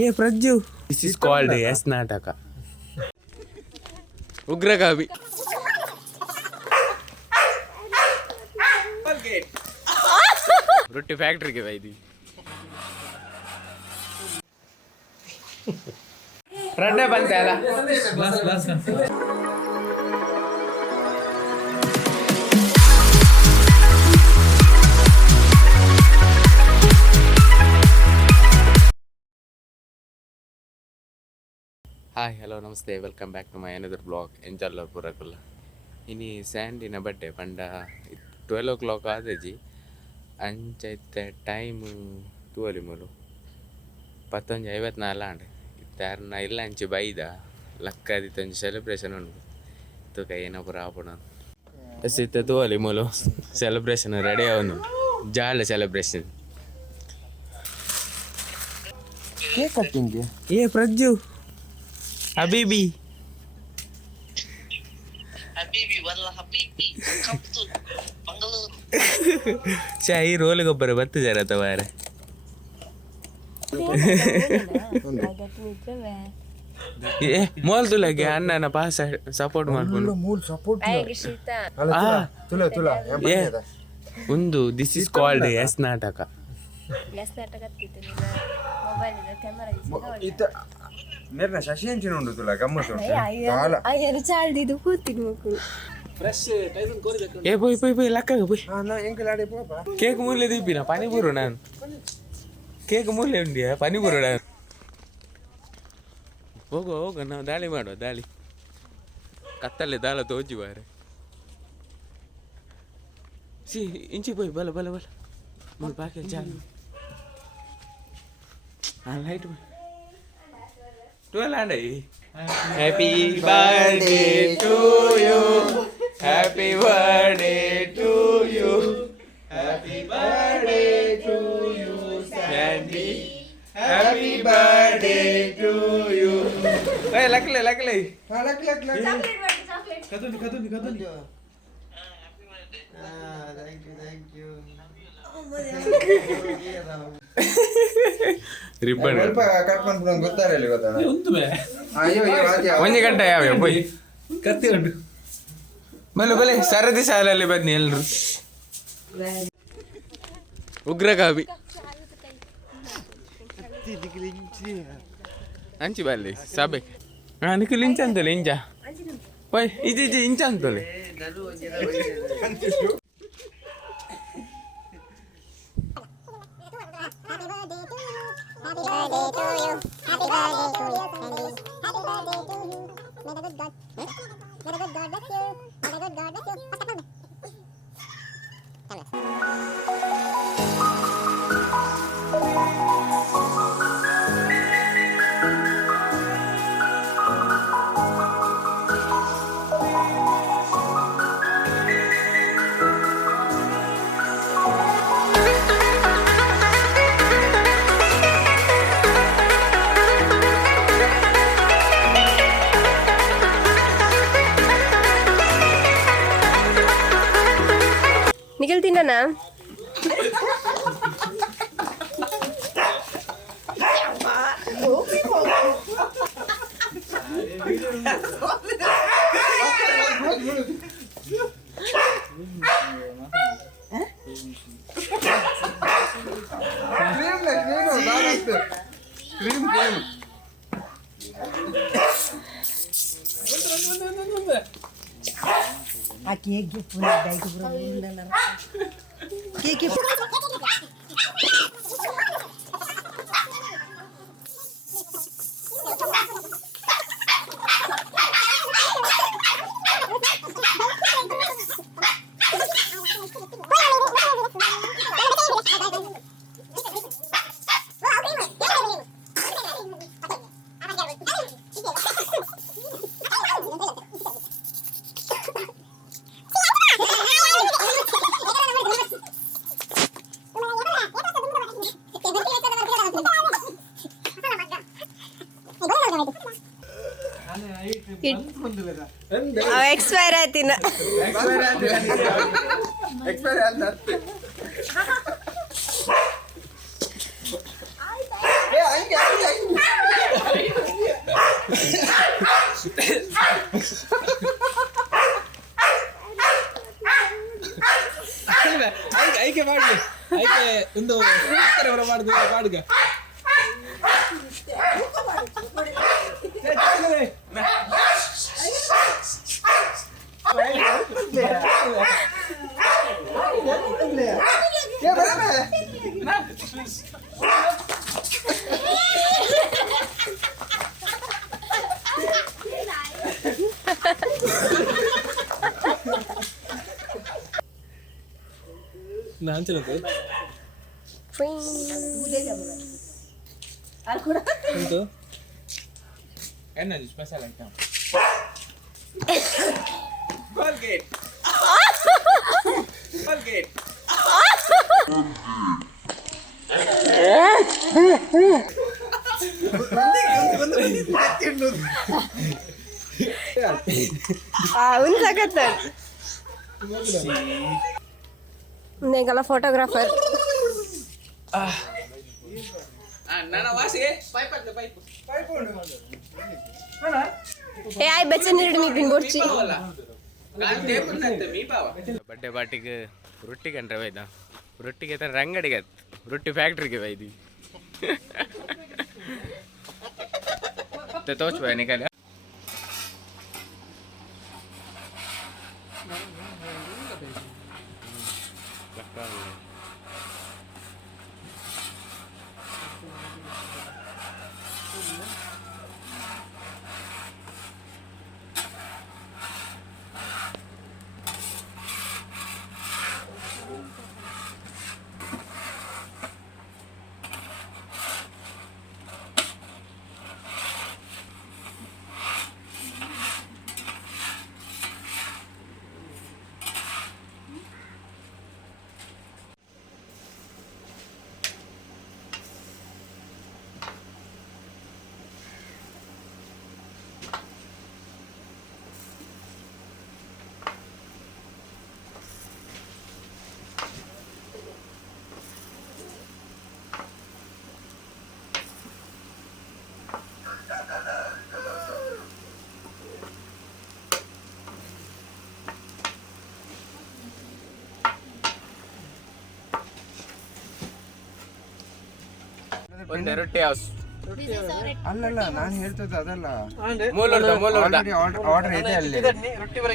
ಏ Prajju, this is called as ನಾಟಕ. ಉಗ್ರಗಾಮಿ. ರೊಟ್ಟಿ ಫ್ಯಾಕ್ಟ್ರಿಗೆ ಬೈದಿ. ರಡ್ಡೆ ಬಂತೆ ಅಲ್ಲ. ಹಾಯ್ ಹಲೋ ನಮಸ್ತೆ, welcome back to my another blog. ಎಂಜಲ್ಲ ಪೂರಕುಲ್ಲ ಇನಿ ಸ್ಯಾಂಡಿನ ಬಡ್ಡೆ ಪಂಡ 12 o'clock ಆದಜಿ ಅಂಚೈತೆ ಟೈಮ್ ತೂವಲಿ ಮೂಲು 11:54 ಆಂಡ್ ಇತ್ತಾರನ ಇಲ್ಲ ಅಂಚಿ ಬೈದ ಲಕ್ಕದಿತ್ತೊಂದು ಸೆಲೆಬ್ರೇಷನ್ ಉಂಡು ತುಕ ಏನೋ ಪುರ ಆಪುಣ ಎಸ್ಸಿತ್ತೆ ತೂವಲಿ ಮೂಲು ಸೆಲೆಬ್ರೇಷನ್ ರೆಡಿ ಅವನು ಜಾಲ ಸೆಲೆಬ್ರೇಷನ್. ಕೇಕ್ ಕಟ್ಟಿಂಗ್ ಏ ಪ್ರಜ್ಜು Habibi walla habibi kaptu Bangalore shahi roll gobbara battu jarata bare ಏ ಮೋಲ್ ತುಲಗೆ ಅಣ್ಣನ ಪಾಸ್ ಸಪೋರ್ಟ್ ಮಾಡ್ಕೊಂಡು ಮೂಲ್ ಸಪೋರ್ಟ್ ತುಲ ತುಲ ಏ ಒಂದು ದಿಸ್ ಇಸ್ ಕಾಲ್ಡ್ ಎಸ್ ನಾಟಕ. ಎಸ್ ನಾಟಕ ಮೊಬೈಲ್ ಕ್ಯಾಮೆರಾ ಇತ್ತ ಮೇರ್ನ ಶಶಿ ಅಂಚಿನ ಉಂಡು ತುಲ ಗಮ್ಮತ್ತು ಅಯ್ಯರು ಚಾಲ್ದಿದು ಕೂತಿನ ಮಕ್ಕಳು ಫ್ರೆಶ್ ಟೈಸನ್ ಕೋರಿಬೇಕು. ಏ போய் போய் போய் ಲಕ್ಕಗ போய் ನಾ ಎಂಕಲಾಡೆ ಪೋಪಾ ಕೇಕ್ ಮೂಲೆ ದೀಪಿನ ಪಾನಿಪುರು ನಾನು ಕೇಕ್ ಮೂಲೆ ಉಂಡಿಯಾ ಪಾನಿಪುರು ನಾನು ಹೋಗೋ ಹೋಗ ನಾವು ದಾಳಿ ಮಾಡುವ ದಾಳಿ ಕತ್ತಲೆ ದಾಳ ತೋಜಿ ಬಾರೆ ಸಿ ಇಂಚಿ போய் ಬಲ ಬಲ ಬಲ ಮೂರು ಪಾಕೆ ಚಾಲು ಆ light 12 ಆಂಡೆ. Happy birthday to you, happy birthday to you, happy birthday to you Sandy, happy birthday to you. Hey lakle lakle ha lakle lakle chocolate kaduni happy birthday thank you ribbon ಸ್ವಲ್ಪ cut ಮಾಡ್ಬಿಡೋಣ ಗೊತ್ತಾರಲ್ಲ ಗೊತ್ತಾನ ಅಯ್ಯೋ ಅಯ್ಯೋ ಒಂದು ಗಂಟೆ ಯಾವ போய் ಕತ್ತಿ ಉಂಟು ಬಲೆ ಬಲೆ ಸರದಿ ಸಾಲಲ್ಲಿ ಬನ್ನಿ ಎಲ್ಲರೂ. ಉಗ್ರಗಾಮಿ ಅಂಚಿ ಬಲ್ಲಿ ಸಬೆ ನನಗೆ ಲಿಂಚ ಅಂತಲೆ ಇಂಜ ಓಯ್ ಇದು ಇಂಚ ಅಂತಲೆ निकल तीन ना आ केक जो पूरा डाइट पूरा मुंडा ना केक एक्सपायर आती ना एक्सपायर आती ಮಾಡ್ದು ಬಾಡ್ಗ ನಾನು ಚಲೋ ಎಂತು ಎನ್ನದು special item Colgate Colgate unsakat negala photographer ನನ್ನ ವಾಸಿಗೆ ಪೈಪ್ ए आई बच्चे नेरड मी बिन बोर्ची ಬಡ್ಡೆ ಪಾರ್ಟಿಗೆ ರೊಟ್ಟಿ ಕಂಡ್ರೆ ಬೈದ ರೊಟ್ಟಿಗೆ ತರ ರಂಗಡಿಗೆ ರೊಟ್ಟಿ ಫ್ಯಾಕ್ಟ್ರಿಗೆ ಬೈದಿ ತೋಚ್ ಬಾಯ್ ನಿಕಾಲ ಒಂದೇ ರೊಟ್ಟಿ ಹೌಸ್ ಅಲ್ಲಲ್ಲ ನಾನು ಹೇಳ್ತದ್ದು ಅದಲ್ಲ ಮೂಲ ಆರ್ಡರ್ ಇದೆ ಅಲ್ಲಿ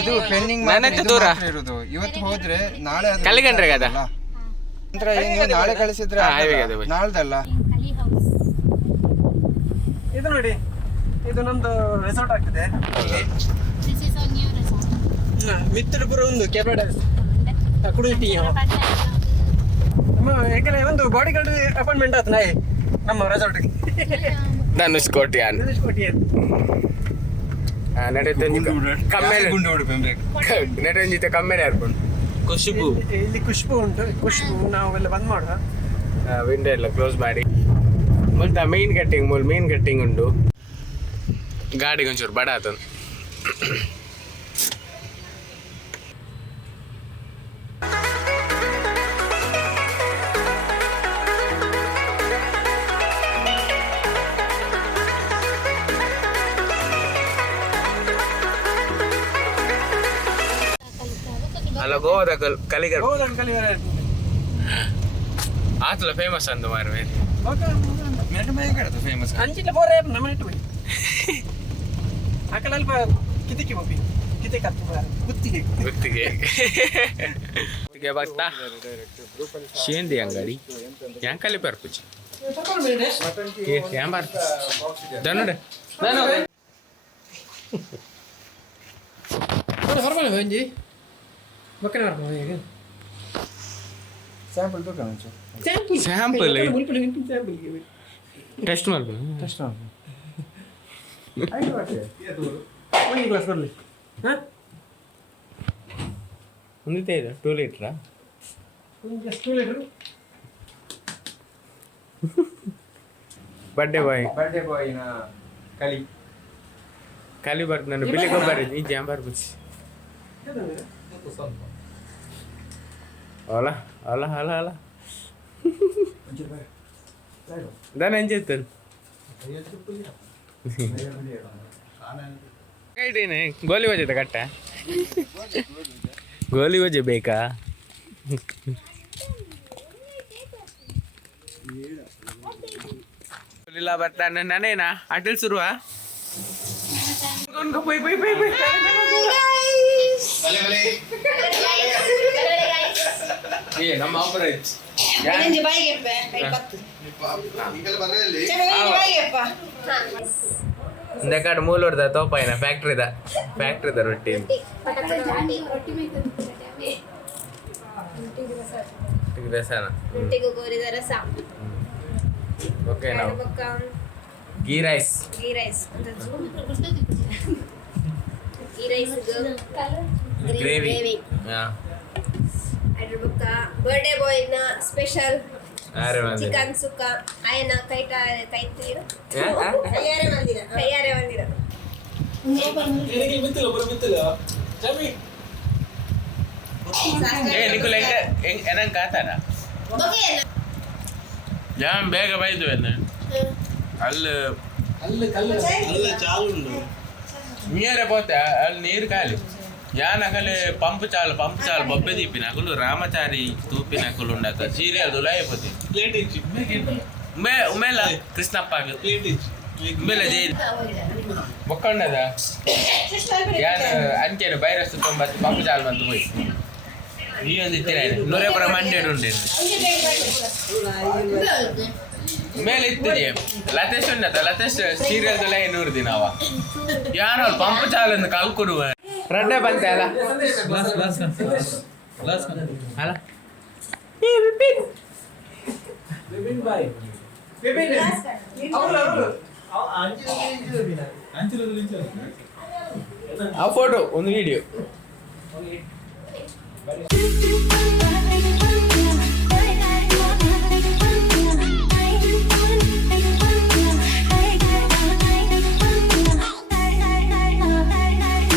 ಇದು ಪೆಂಡಿಂಗ್ ದೂರ ಇರೋದು ಇವತ್ತು ಹೋದ್ರೆ ನಾಳೆ ಅದು ಕಲಿಗಂಡ್ರೆ ಅದ ನಂತರ ನೀವು ನಾಳೆ ಕಳಿಸಿದ್ರೆ ನಾಳ್ದಲ್ಲ ಇದು ನೋಡಿ ಇದು ನಮ್ದು ರೆಸಾರ್ಟ್ ಆಗ್ತದೆ ಮಿತ್ರಪುರ ಒಂದು ಕೆಪಡಸ್ ಕುಡಿಟಿ ನಮ್ಮ ಏಕಲೆ ಒಂದು ಬಾಡಿ ಗಾರ್ಡ್ ಅಪಾಯಿಂಟ್ಮೆಂಟ್ ಆಯ್ತು ನಾಯಿ ನಮ್ಮ ರೆಸಾರ್ಟ್ಗೆ ಧನುಷ್ಕೋಟಿ ನಡೆ ಕಮ್ಮೆನೆ ಇರ್ಬೋದು ಖುಷ್ಬು ಇಲ್ಲಿ ಖುಷ್ಬು ಉಂಟು ಖುಷ್ಬು ನಾವೆಲ್ಲ ಬಂದ್ ಮಾಡುವ ವಿಂಡೋ ಎಲ್ಲ ಕ್ಲೋಸ್ ಮಾಡಿ ಮುಲ್ತ ಮೀನ್ ಕಟ್ಟಿಂಗ್ ಉಂಟು ಗಾಡಿಗೆ ಒಂಚೂರು ಬಡ ಆತನು ಅಲ್ಲ ಗೋವಾದ ಕಲಿಗರ್ ಆತಲ ಫೇಮಸ್ ಅಂದು ಮಾರ್ವೆ ಫೇಮಸ್ ಅಂಚಿಲ ಬೋರೆ ನಮ್ಮ ನೆಟ್ಟು ಆಕಲ ಅಲ್ಪ ಕಿತಿಕಿ ಹೋಗಿ ಕಿತೆ ಕತ್ತು ಗುತ್ತಿಗೆ ಬರ್ತಾ ಶೇಂದಿ ಅಂಗಡಿ ಯಾಂಕಲ್ಲಿ ಬರ್ಪುಚ್ಚಿ ಯಾಂಬಾರ್ ದನ್ನಡೆ ಹೊರಬಲ್ಲ ಬಂಜಿ ಬಕ್ಕನ ಬರ್ಬೋದು ಈಗ ಸ್ಯಾಂಪಲ್ ಬೇಕಾ ಸ್ಯಾಂಪಲ್ ಸ್ಯಾಂಪಲ್ ಟೆಸ್ಟ್ ಮಾಡ್ಬೋದು ಒಂದು ಗ್ಲಾಸ್ ಬರಲಿ ಹಾಂ ಒಂದಿತ್ತೆ ಇದು 2 ಲೀಟ್ರಾ ಒಂದು 2 ಲೀಟ್ರು ಬರ್ಡೇ ಬಾಯ್ನ ಖಾಲಿ ಬರ್ದು ನಾನು ಬಿಳಿ ಗೊಬ್ಬರ ಈ ಜಾಂಬಾರ್ ಬುಚ್ಚಿ ಅಲ್ಲ ಅಲ್ಲ ಅಲ್ಲ ಅಲ್ಲ ದನ ಎಂಜೈತಲ್ ಕೈಟೇನೆ ಗೋಲಿ ವಜೆ ಕಟ್ಟ ಗೋಲಿ ವಜೆ ಬೇಕಾ Lila bertahan nana adil suruh ah. Kau poi. Iya, nama operate. Ini jebak ya, Pak. Dekat mulur dah toh paina factory dah roti. Tiga sana. Okay now. Ghee rice. Ghee rice Gravy. Yeah. ಅದ್ರ ಬೊಕ್ಕ birthday boy ನ special Are mandi. Chicken ಸುಕ್ಕ ಆಯನ ಕೈತೀರ Yeah. ಕೈಯಾರೆ ಮಂದಿರ Niku lengke enang kata dah. Jangan bega bayi tu enne. Alle ನೀರೇ ಪೋತೆ ಅಲ್ಲಿ ನೀರು ಖಾಲಿ ಯಾನಕಲೆ ಪಂಪ್ ಚಾಲು ಬೊಬ್ಬೆ ದೀಪಿನಕಲು ರಾಮಚಾರಿ ತೂಪಿನಕಲು ಉಂಡಕ ಸೀರಿಯಲ್ ದುಲಾಯಿಪತಿ ಉಮೇಲ ಕೃಷ್ಣಪ್ಪ ಉಮೇಲ ಜೈ ಬೊಕ್ಕೊಂಡದ ಯಾನ ಅಂಕೇನು ಬೈರಸ್ ತೊಂಬತ್ತು ಪಂಪ್ ಚಾಲು ಬಂತು ಹೋಯ್ ನೀ ಒಂದು ಇತ್ತಿನ ನೂರೇಪುರ ಮಂಡ್ಯಡ್ ಉಂಡೆ ಮೇಲೆ ಇತ್ತಿದೆ ಲತೇಶ್ ಉಂಡದ ಲತೇಶ್ ಸೀರಿಯಲ್ ದುಲಾಯಿ ನೂರ್ದಿ ನಾವ ಯಾರೋ ಪಂಪ್ ಚಾಲು ಅಂತ ಕಲ್ಕೊಡುವ ರಡ್ಡೆ ಬಂತೆ ಅಲ್ಲ ಅಲ್ಲ ಆ ಫೋಟೋ ಒಂದು ವಿಡಿಯೋ